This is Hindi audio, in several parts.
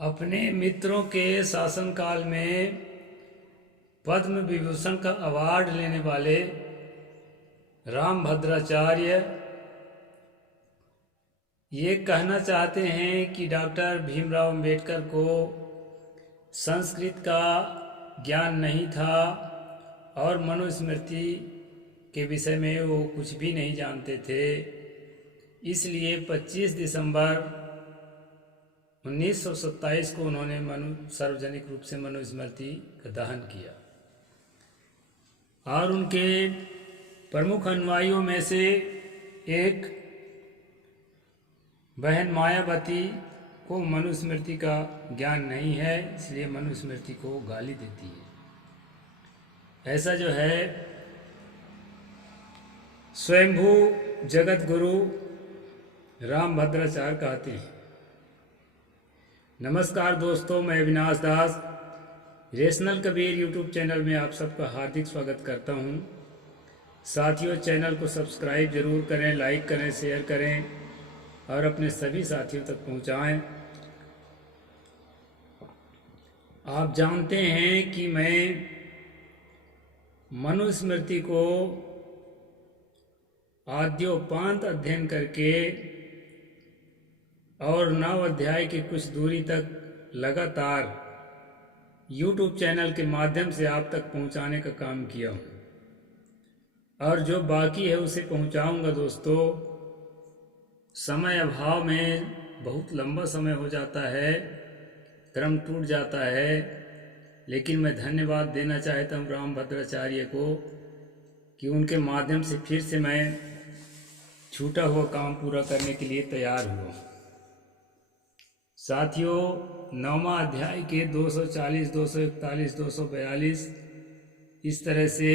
अपने मित्रों के शासनकाल में पद्म विभूषण का अवार्ड लेने वाले रामभद्राचार्य ये कहना चाहते हैं कि डॉक्टर भीमराव अंबेडकर को संस्कृत का ज्ञान नहीं था और मनुस्मृति के विषय में वो कुछ भी नहीं जानते थे। इसलिए 25 दिसंबर 1927 को उन्होंने सार्वजनिक रूप से मनुस्मृति का दहन किया और उनके प्रमुख अनुयायियों में से एक बहन मायावती को मनुस्मृति का ज्ञान नहीं है, इसलिए मनुस्मृति को गाली देती है। ऐसा जो है स्वयंभू जगत गुरु रामभद्राचार्य कहते हैं। नमस्कार दोस्तों, मैं अविनाश दास रेशनल कबीर यूट्यूब चैनल में आप सबका हार्दिक स्वागत करता हूं। साथियों, चैनल को सब्सक्राइब जरूर करें, लाइक करें, शेयर करें और अपने सभी साथियों तक पहुंचाएं। आप जानते हैं कि मैं मनुस्मृति को आद्योपांत अध्ययन करके और 9 अध्याय की कुछ दूरी तक लगातार YouTube चैनल के माध्यम से आप तक पहुंचाने का काम किया हूं और जो बाकी है उसे पहुंचाऊंगा। दोस्तों, समय अभाव में बहुत लंबा समय हो जाता है, क्रम टूट जाता है, लेकिन मैं धन्यवाद देना चाहता हूं रामभद्राचार्य को कि उनके माध्यम से फिर से मैं छूटा हुआ काम पूरा करने के लिए तैयार हुआ। साथियों, 9वां अध्याय के 240, 241, 242 इस तरह से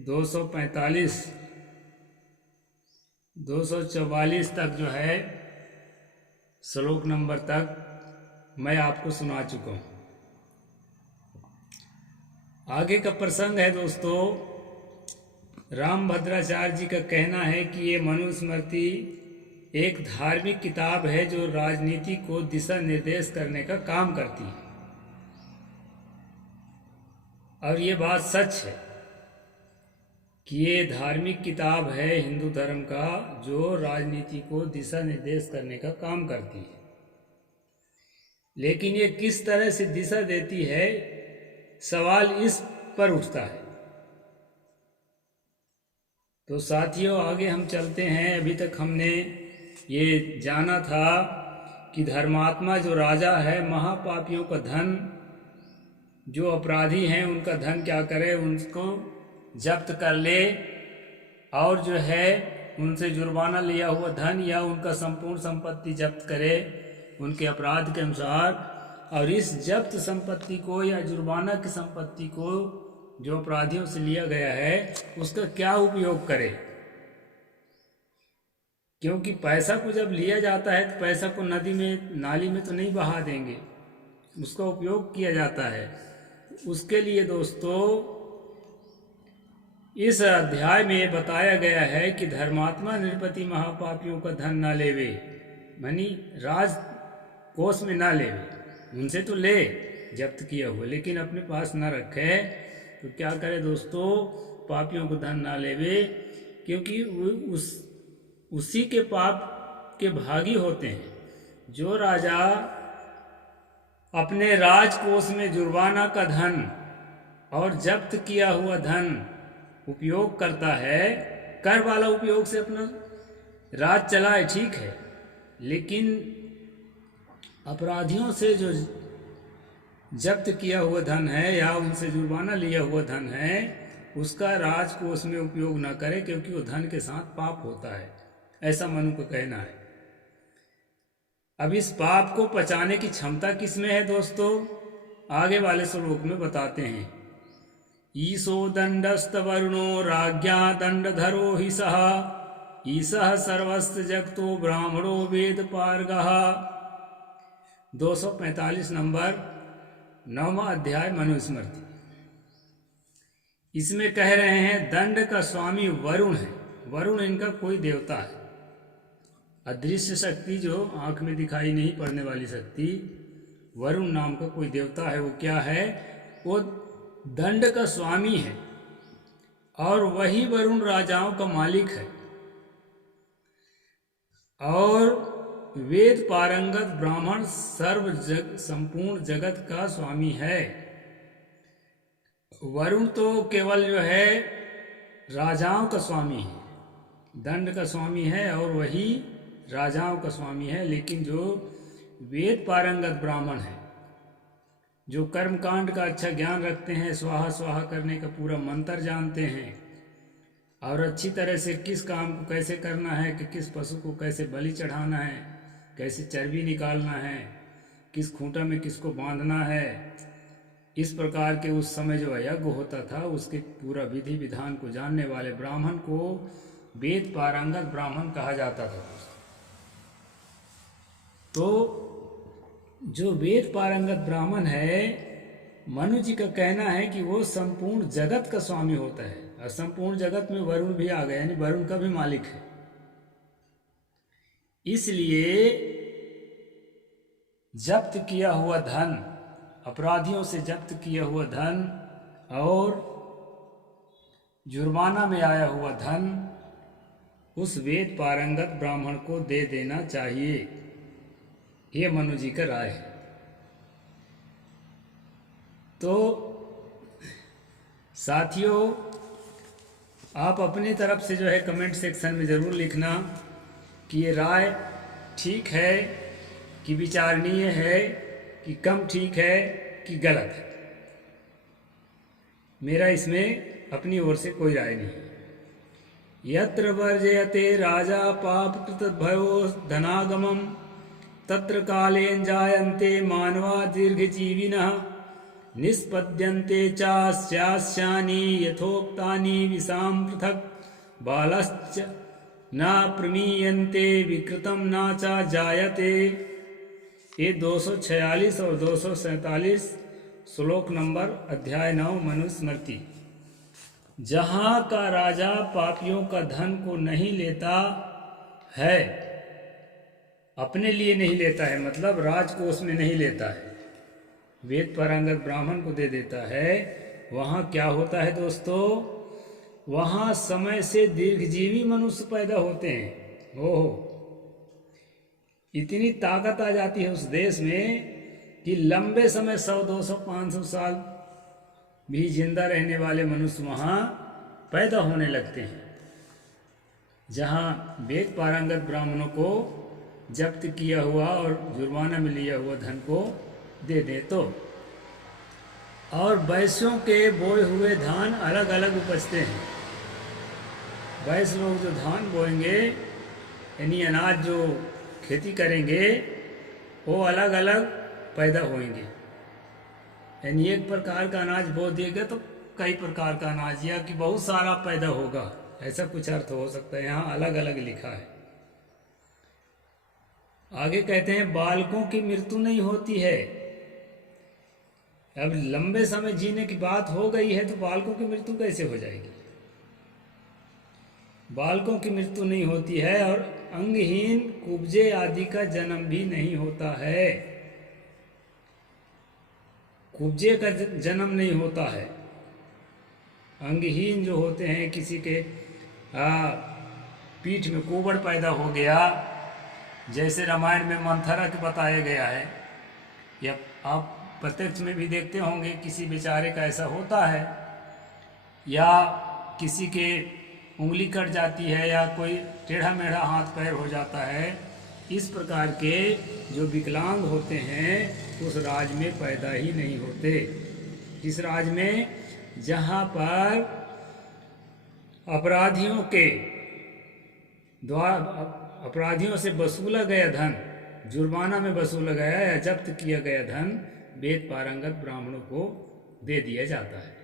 245, 244 तक जो है श्लोक नंबर तक मैं आपको सुना चुका हूँ। आगे का प्रसंग है दोस्तों, रामभद्राचार्य जी का कहना है कि ये मनुस्मृति एक धार्मिक किताब है जो राजनीति को दिशा निर्देश करने का काम करती है और ये बात सच है कि ये धार्मिक किताब है हिंदू धर्म का जो राजनीति को दिशा निर्देश करने का काम करती है। लेकिन ये किस तरह से दिशा देती है, सवाल इस पर उठता है। तो साथियों, आगे हम चलते हैं। अभी तक हमने ये जाना था कि धर्मात्मा जो राजा है महापापियों का धन, जो अपराधी हैं उनका धन क्या करे, उनको जब्त कर ले और जो है उनसे जुर्माना लिया हुआ धन या उनका संपूर्ण संपत्ति जब्त करे उनके अपराध के अनुसार। और इस जब्त संपत्ति को या जुर्माना की संपत्ति को जो अपराधियों से लिया गया है उसका क्या उपयोग करे, क्योंकि पैसा को जब लिया जाता है तो पैसा को नदी में नाली में तो नहीं बहा देंगे, उसका उपयोग किया जाता है। उसके लिए दोस्तों इस अध्याय में बताया गया है कि धर्मात्मा नृपति महापापियों का धन ना लेवे, मानी राज कोष में ना लेवे, उनसे तो ले जब्त किया हुआ, लेकिन अपने पास ना रखे। तो क्या करे दोस्तों, पापियों को धन ना लेवे, क्योंकि उसी के पाप के भागी होते हैं। जो राजा अपने राजकोष में जुर्माना का धन और जब्त किया हुआ धन उपयोग करता है, कर वाला उपयोग से अपना राज चलाए, ठीक है, लेकिन अपराधियों से जो जब्त किया हुआ धन है या उनसे जुर्माना लिया हुआ धन है उसका राजकोष में उपयोग न करे, क्योंकि वो धन के साथ पाप होता है, ऐसा मनु का कहना है। अब इस पाप को पचाने की क्षमता किसमें है दोस्तों, आगे वाले श्लोक में बताते हैं। ईशो दंडस्त वरुणो राज्ञा दंडधरो हि सह, ईशः सर्वस्त जगतो ब्राह्मणो वेद पारगः। 245 नंबर 9वां अध्याय मनुस्मृति। इसमें कह रहे हैं दंड का स्वामी वरुण है। वरुण इनका कोई देवता है, अदृश्य शक्ति जो आंख में दिखाई नहीं पड़ने वाली शक्ति, वरुण नाम का कोई देवता है। वो क्या है? वो दंड का स्वामी है और वही वरुण राजाओं का मालिक है और वेद पारंगत ब्राह्मण संपूर्ण जगत का स्वामी है। वरुण तो केवल जो है राजाओं का स्वामी है, दंड का स्वामी है और वही राजाओं का स्वामी है। लेकिन जो वेद पारंगत ब्राह्मण है, जो कर्मकांड का अच्छा ज्ञान रखते हैं, स्वाहा स्वाहा करने का पूरा मंत्र जानते हैं और अच्छी तरह से किस काम को कैसे करना है, कि किस पशु को कैसे बलि चढ़ाना है, कैसे चर्बी निकालना है, किस खूंटा में किसको बांधना है, इस प्रकार के उस समय जो यज्ञ होता था उसके पूरा विधि विधान को जानने वाले ब्राह्मण को वेद पारंगत ब्राह्मण कहा जाता था। तो जो वेद पारंगत ब्राह्मण है, मनु जी का कहना है कि वो संपूर्ण जगत का स्वामी होता है और संपूर्ण जगत में वरुण भी आ गया, यानी वरुण का भी मालिक है। इसलिए जब्त किया हुआ धन, अपराधियों से जब्त किया हुआ धन और जुर्माना में आया हुआ धन उस वेद पारंगत ब्राह्मण को दे देना चाहिए। ये मनु जी का राय है। तो साथियों, आप अपनी तरफ से जो है कमेंट सेक्शन में ज़रूर लिखना कि ये राय ठीक है कि विचारणीय है कि कम ठीक है कि गलत है। मेरा इसमें अपनी ओर से कोई राय नहीं है। यत्र वर्जयते राजा पापकृत भयो धनागमम तत्र कालेन जायन्ते मानवा दीर्घजीविनः निष्पद्यन्ते चास्यास्यानि यथोक्तानि विषां पृथक् बालश्च न प्रमीयन्ते विकृतं न च जायते। ये 246 और 247 श्लोक नंबर अध्याय 9 मनुस्मृति। जहाँ का राजा पापियों का धन को नहीं लेता है, अपने लिए नहीं लेता है, मतलब राजकोष में नहीं लेता है, वेद पारंगत ब्राह्मण को दे देता है, वहाँ क्या होता है दोस्तों? वहाँ समय से दीर्घजीवी मनुष्य पैदा होते हैं। ओहो, इतनी ताकत आ जाती है उस देश में कि लंबे समय 100, 200, 500 साल भी जिंदा रहने वाले मनुष्य वहाँ पैदा होने लगते हैं, जहाँ वेद पारंगत ब्राह्मणों को जब्त किया हुआ और जुर्माना में लिया हुआ धन को दे दे तो। और वैश्यों के बोए हुए धान अलग अलग उपजते हैं। वैश्य लोग जो धान बोएंगे, यानी अनाज जो खेती करेंगे, वो अलग अलग पैदा होंगे। यानी एक प्रकार का अनाज बो देगा तो कई प्रकार का अनाज, या कि बहुत सारा पैदा होगा, ऐसा कुछ अर्थ हो सकता है। यहाँ अलग अलग लिखा है। आगे कहते हैं बालकों की मृत्यु नहीं होती है। अब लंबे समय जीने की बात हो गई है तो बालकों की मृत्यु कैसे हो जाएगी? बालकों की मृत्यु नहीं होती है और अंगहीन कुब्जे आदि का जन्म भी नहीं होता है। कुब्जे का जन्म नहीं होता है। अंगहीन जो होते हैं, किसी के पीठ में कुबड़ पैदा हो गया, जैसे रामायण में मंथरा के बताया गया है, या आप प्रत्यक्ष में भी देखते होंगे, किसी बेचारे का ऐसा होता है, या किसी के उंगली कट जाती है, या कोई टेढ़ा मेढ़ा हाथ पैर हो जाता है। इस प्रकार के जो विकलांग होते हैं उस राज में पैदा ही नहीं होते। इस राज में जहाँ पर अपराधियों के द्वारा, अपराधियों से वसूला गया धन, जुर्माना में वसूला गया या जब्त किया गया धन वेद पारंगत ब्राह्मणों को दे दिया जाता है।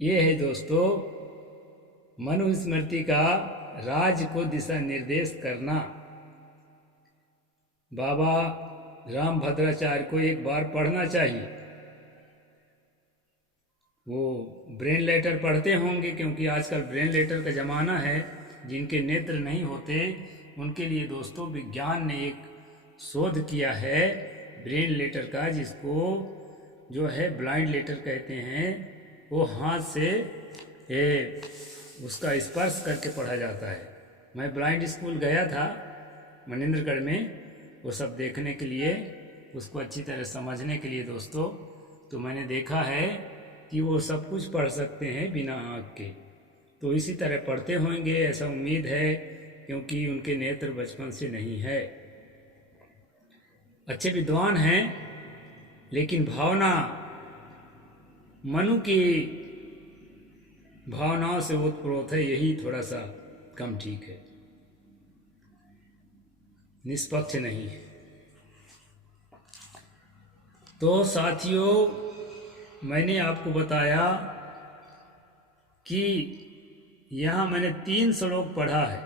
ये है दोस्तों मनुस्मृति का राज्य को दिशा निर्देश करना। बाबा रामभद्राचार्य को एक बार पढ़ना चाहिए। वो ब्रेन लेटर पढ़ते होंगे, क्योंकि आजकल ब्रेन लेटर का ज़माना है। जिनके नेत्र नहीं होते उनके लिए दोस्तों विज्ञान ने एक शोध किया है, ब्रेन लेटर का, जिसको जो है ब्लाइंड लेटर कहते हैं, वो हाथ से उसका स्पर्श करके पढ़ा जाता है। मैं ब्लाइंड स्कूल गया था मनेंद्रगढ़ में, वो सब देखने के लिए, उसको अच्छी तरह समझने के लिए दोस्तों। तो मैंने देखा है कि वो सब कुछ पढ़ सकते हैं बिना आँख के। तो इसी तरह पढ़ते होंगे ऐसा उम्मीद है, क्योंकि उनके नेत्र बचपन से नहीं है। अच्छे विद्वान हैं, लेकिन भावना मनु की भावनाओं से ओतप्रोत है, यही थोड़ा सा कम ठीक है, निष्पक्ष नहीं है। तो साथियों, मैंने आपको बताया कि यहाँ मैंने 3 श्लोक पढ़ा है।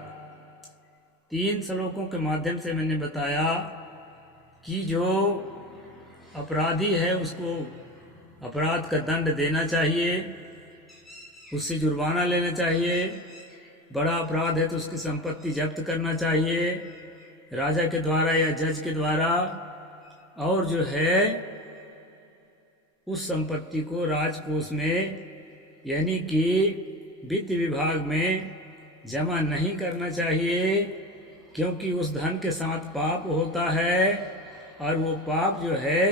3 श्लोकों के माध्यम से मैंने बताया कि जो अपराधी है उसको अपराध का दंड देना चाहिए, उससे जुर्माना लेना चाहिए। बड़ा अपराध है तो उसकी संपत्ति जब्त करना चाहिए राजा के द्वारा या जज के द्वारा, और जो है उस संपत्ति को राजकोष में यानी कि वित्त विभाग में जमा नहीं करना चाहिए, क्योंकि उस धन के साथ पाप होता है, और वो पाप जो है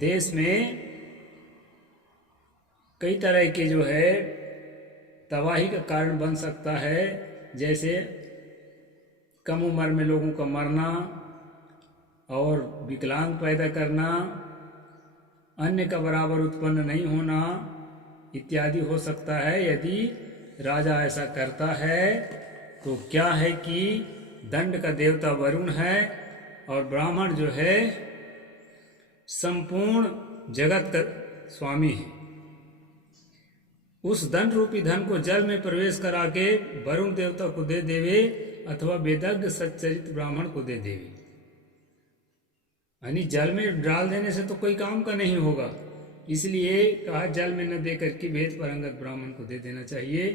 देश में कई तरह के जो है तबाही का कारण बन सकता है। जैसे कम उम्र में लोगों का मरना और विकलांग पैदा करना, अन्य का बराबर उत्पन्न नहीं होना इत्यादि हो सकता है। यदि राजा ऐसा करता है तो क्या है कि दंड का देवता वरुण है, और ब्राह्मण जो है संपूर्ण जगत का स्वामी है। उस दंड रूपी धन को जल में प्रवेश करा के वरुण देवता को दे देवे, अथवा वेदज्ञ सच्चरित ब्राह्मण को दे देवे। यानी जल में डाल देने से तो कोई काम का नहीं होगा, इसलिए कहा जल में न दे करके वेद परंगत ब्राह्मण को दे देना चाहिए,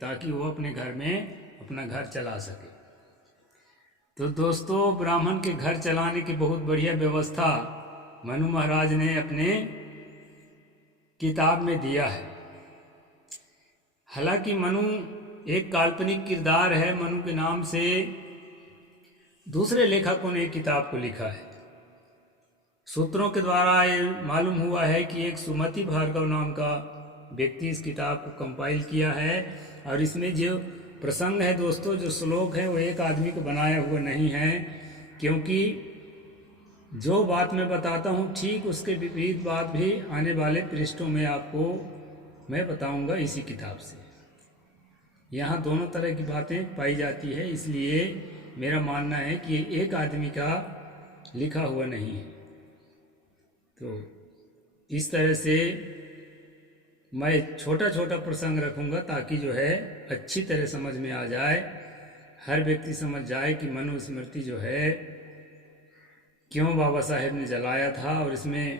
ताकि वो अपने घर में अपना घर चला सके। तो दोस्तों, ब्राह्मण के घर चलाने की बहुत बढ़िया व्यवस्था मनु महाराज ने अपने किताब में दिया है। हालांकि मनु एक काल्पनिक किरदार है, मनु के नाम से दूसरे लेखकों ने एक किताब को लिखा है। सूत्रों के द्वारा ये मालूम हुआ है कि एक सुमति भार्गव नाम का व्यक्ति इस किताब को कंपाइल किया है, और इसमें जो प्रसंग है दोस्तों, जो श्लोक है, वो एक आदमी को बनाया हुआ नहीं है, क्योंकि जो बात मैं बताता हूँ ठीक उसके विपरीत बात भी आने वाले पृष्ठों में आपको मैं बताऊंगा इसी किताब से। यहाँ दोनों तरह की बातें पाई जाती है, इसलिए मेरा मानना है कि ये एक आदमी का लिखा हुआ नहीं है। तो इस तरह से मैं छोटा छोटा प्रसंग रखूंगा, ताकि जो है अच्छी तरह समझ में आ जाए, हर व्यक्ति समझ जाए कि मनुस्मृति जो है क्यों बाबा साहेब ने जलाया था, और इसमें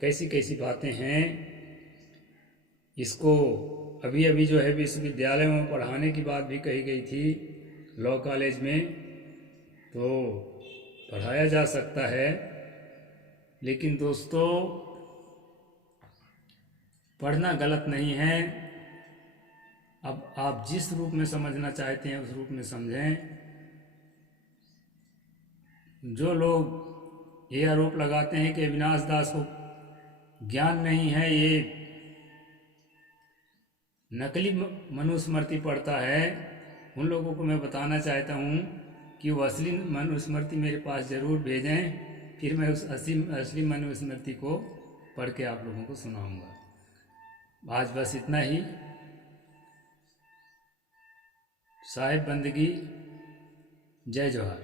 कैसी कैसी बातें हैं। इसको अभी अभी जो है विश्वविद्यालय में पढ़ाने की बात भी कही गई थी, लॉ कॉलेज में, तो पढ़ाया जा सकता है। लेकिन दोस्तों, पढ़ना गलत नहीं है। अब आप जिस रूप में समझना चाहते हैं उस रूप में समझें। जो लोग ये आरोप लगाते हैं कि अविनाश दास को ज्ञान नहीं है, ये नकली मनुस्मृति पढ़ता है, उन लोगों को मैं बताना चाहता हूँ कि वो असली मनुस्मृति मेरे पास ज़रूर भेजें, फिर मैं उस असली मनुस्मृति को पढ़ के आप लोगों को सुनाऊंगा। आज बस इतना ही। साहिब बंदगी, जय जोहार।